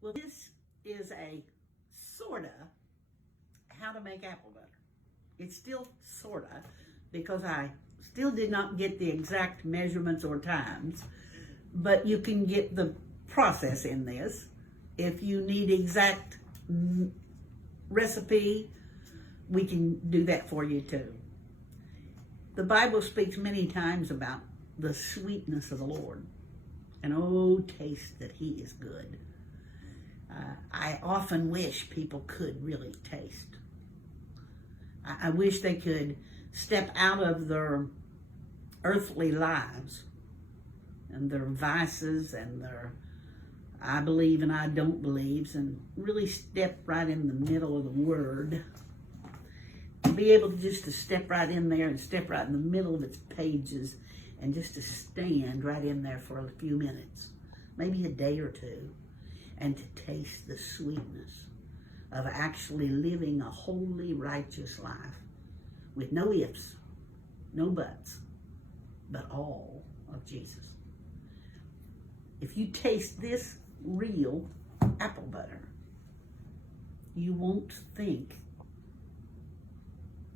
Well, this is a sorta how to make apple butter. It's still sorta because I still did not get the exact measurements or times, but you can get the process in this. If you need exact recipe, we can do that for you too. The Bible speaks many times about the sweetness of the Lord. And oh, taste that he is good. I often wish people could really taste. I wish they could step out of their earthly lives and their vices and their I believe and I don't believes and really step right in the middle of the Word. To be able to just to step right in there and step right in the middle of its pages and just to stand right in there for a few minutes, maybe a day or two, and to taste the sweetness of actually living a holy, righteous life with no ifs, no buts, but all of Jesus. If you taste this real apple butter, you won't think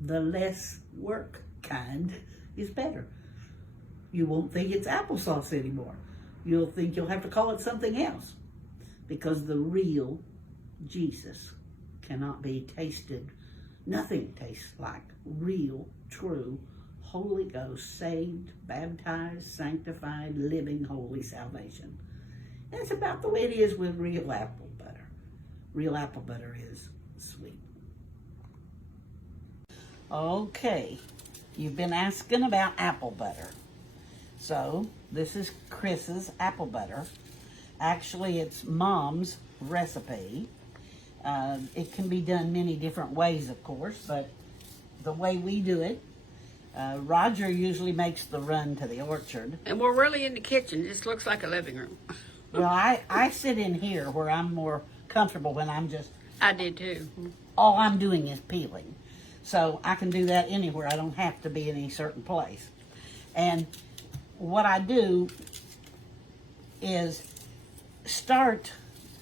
the less work kind is better. You won't think it's applesauce anymore. You'll think you'll have to call it something else because the real Jesus cannot be tasted. Nothing tastes like real, true, Holy Ghost, saved, baptized, sanctified, living, holy salvation. And it's about the way it is with real apple butter. Real apple butter is sweet. Okay, you've been asking about apple butter. So, this is Chris's apple butter. Actually, it's Mom's recipe. It can be done many different ways, of course, but the way we do it, Roger usually makes the run to the orchard. And we're really in the kitchen. This looks like a living room. Well, I sit in here where I'm more comfortable when I'm just... I did too. All I'm doing is peeling. So I can do that anywhere. I don't have to be in any certain place. And what I do is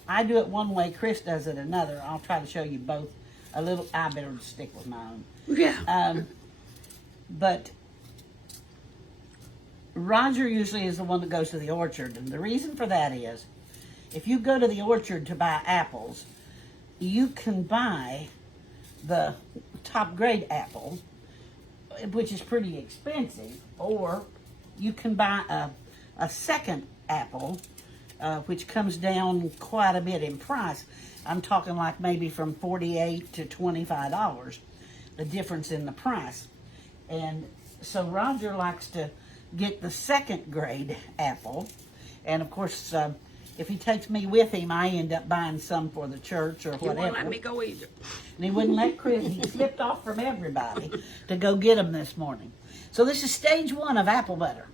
I do it one way, Chris does it another. I'll try to show you both a little. I better stick with my own. Yeah. But Roger usually is the one that goes to the orchard. And the reason for that is, if you go to the orchard to buy apples, you can buy the top grade apple, which is pretty expensive, or you can buy a second apple, which comes down quite a bit in price. I'm talking like maybe from $48 to $25, the difference in the price. And so Roger likes to get the second grade apple. And of course, if he takes me with him, I end up buying some for the church or whatever. He won't let me go either. And he wouldn't let Chris. He slipped off from everybody to go get them this morning. So this is stage one of apple butter.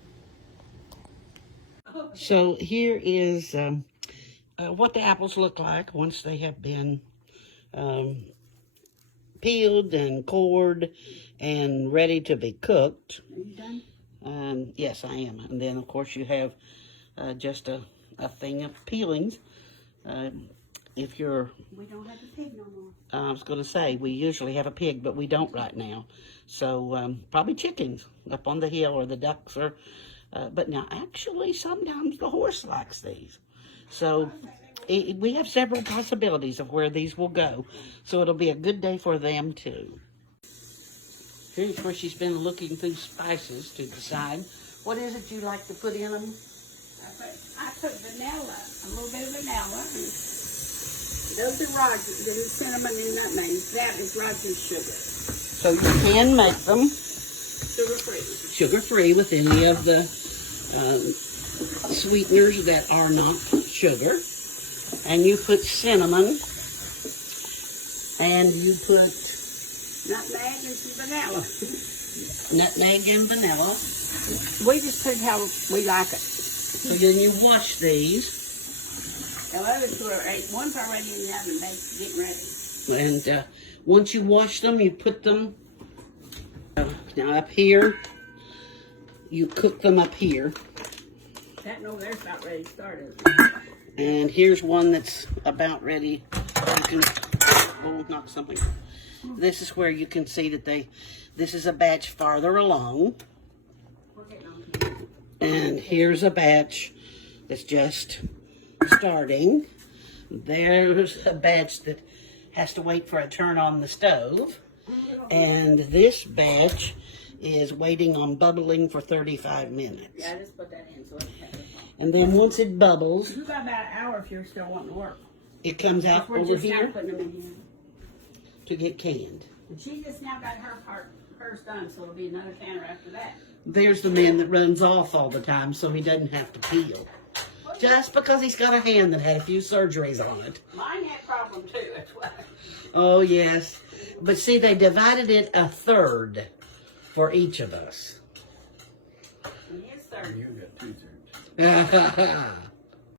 So here is what the apples look like once they have been peeled and cored and ready to be cooked. Are you done? Yes, I am. And then, of course, you have just a thing of peelings. If you're... We don't have the pig no more. I was going to say, we usually have a pig, but we don't right now. So, probably chickens up on the hill or the ducks. But now, actually, sometimes the horse likes these. So, we have several possibilities of where these will go. So, it'll be a good day for them, too. Here's where she's been looking through spices to decide what is it you like to put in them. I put vanilla, a little bit of vanilla. Those are Roger's, the cinnamon and nutmeg. That is Roger's sugar. So you can make them Sugar-free. sugar-free with any of the sweeteners that are not sugar. And you put cinnamon, and you put Nutmeg and some vanilla. nutmeg and vanilla. We just put how we like it. So then you wash these. The others were, one's already in the oven, getting ready. And once you wash them, you put them now up here. You cook them up here. That over there's about ready to start, isn't it? And here's one that's about ready. You can, oh, not something. This is where you can see that this is a batch farther along. And here's a batch that's just starting. There's a batch that has to wait for a turn on the stove. And this batch is waiting on bubbling for 35 minutes. Yeah, I just put that in so it's and then once it bubbles, you got about an hour if you're still wanting to work. It comes out We're over just now here putting them in here. to get canned. And she just now got hers done, so it'll be another tanner after that. There's the man that runs off all the time so he doesn't have to peel. Just because he's got a hand that had a few surgeries on it. Mine had problem too, that's why. Oh, yes. But see, they divided it a third for each of us. And his third. You got 2 thirds.